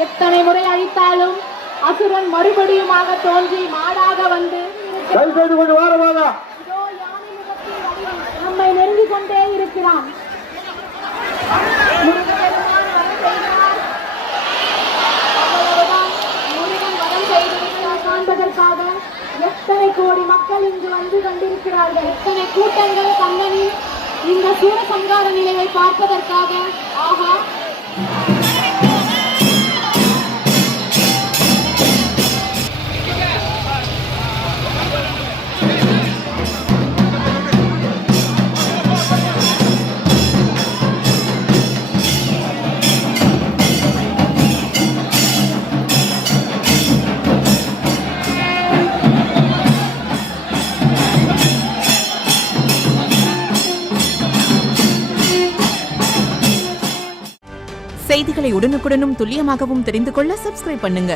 எத்தனை முறை அழித்தாலும் அசுரன் மறுபடியுமாக தோன்றி மாடாக வந்து நம்மை நெருங்கிக் கொண்டே இருக்கிறான். முருகன் வரம் செய்திருக்கிறார் காண்பதற்காக எத்தனை கோடி மக்கள் இங்கு வந்து கொண்டிருக்கிறார்கள். எத்தனை கூட்டங்கள் கண்ணனின் இந்த சூரசங்கார நிலையை பார்ப்பதற்காக. ஆஹா, செய்திகளை உடனுக்குடனும் துல்லியமாகவும் தெரிந்து கொள்ள சப்ஸ்கிரைப் பண்ணுங்க.